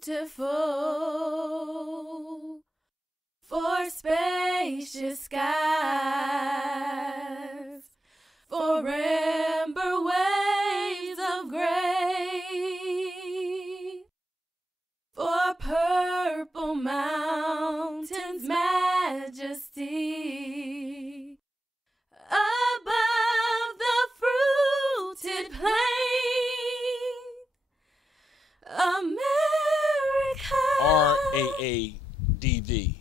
beautiful for spacious skies, for amber waves of gray, for purple mountains' majesty, above the fruited plain, America. RAADV.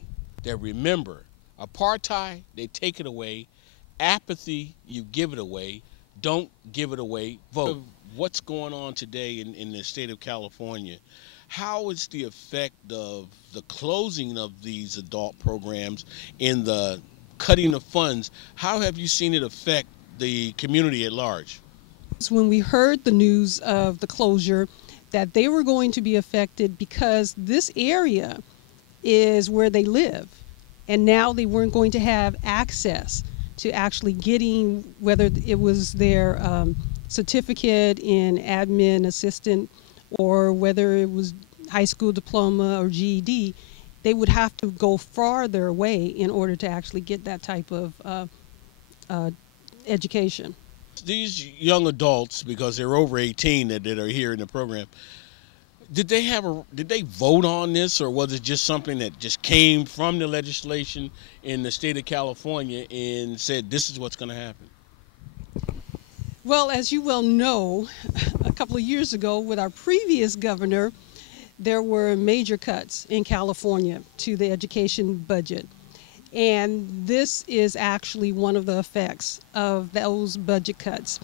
That remember, apartheid, they take it away. Apathy, you give it away. Don't give it away, vote. What's going on today in the state of California? How is the effect of the closing of these adult programs and the cutting of funds? How have you seen it affect the community at large? When we heard the news of the closure, that they were going to be affected because this area is where they live, and now they weren't going to have access to actually getting, whether it was their certificate in admin assistant or whether it was high school diploma or GED, they would have to go farther away in order to actually get that type of education. These young adults, because they're over 18 that are here in the program, did they vote on this, or was it just something that just came from the legislation in the state of California and said this is what's going to happen? Well, as you well know, a couple of years ago with our previous governor, there were major cuts in California to the education budget. And this is actually one of the effects of those budget cuts.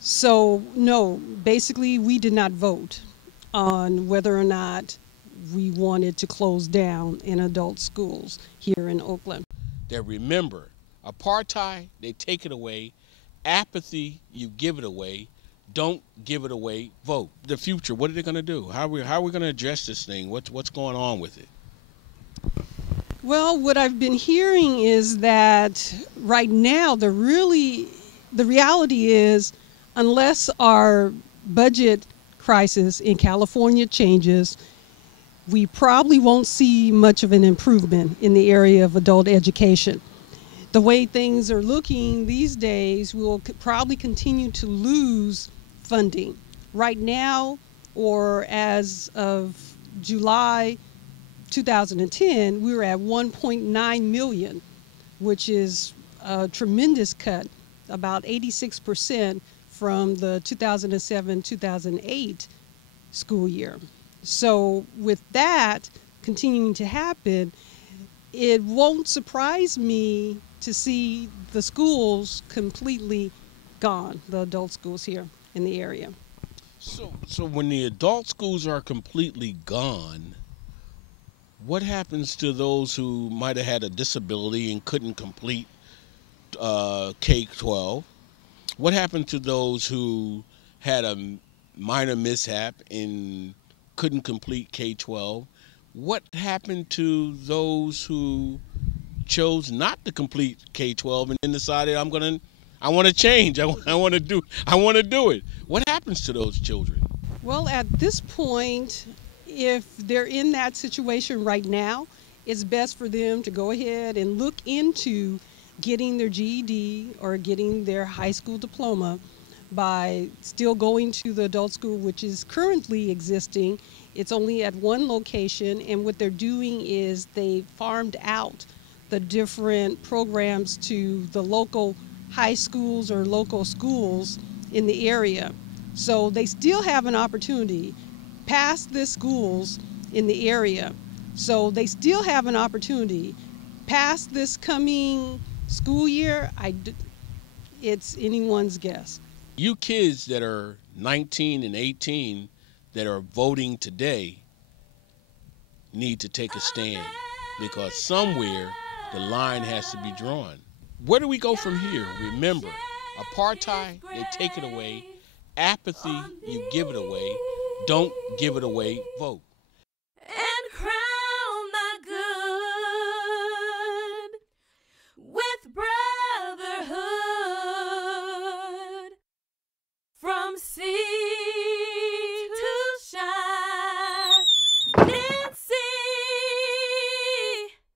So, no, basically we did not vote on whether or not we wanted to close down in adult schools here in Oakland. That remember, apartheid, they take it away. Apathy, you give it away. Don't give it away, vote. The future, what are they going to do? How are we going to address this thing? What's going on with it? Well, what I've been hearing is that right now the reality is, unless our budget crisis in California changes, we probably won't see much of an improvement in the area of adult education. The way things are looking these days, we'll probably continue to lose funding. Right now, or as of July 2010, we were at 1.9 million, which is a tremendous cut, about 86% from the 2007-2008 school year. So with that continuing to happen, it won't surprise me to see the schools completely gone, the adult schools here in the area. So when the adult schools are completely gone, what happens to those who might have had a disability and couldn't complete K-12? What happened to those who had a minor mishap and couldn't complete K-12? What happened to those who chose not to complete K-12 and then decided I want to change, I want to do it? What happens to those children? Well, at this point, if they're in that situation right now, it's best for them to go ahead and look into getting their GED or getting their high school diploma by still going to the adult school, which is currently existing. It's only at one location, and what they're doing is they farmed out the different programs to the local high schools or local schools in the area. So they still have an opportunity past the schools in the area. So they still have an opportunity past this coming school year. It's anyone's guess. You kids that are 19 and 18 that are voting today need to take a stand, because somewhere the line has to be drawn. Where do we go from here? Remember, apartheid, they take it away. Apathy, you give it away. Don't give it away, vote.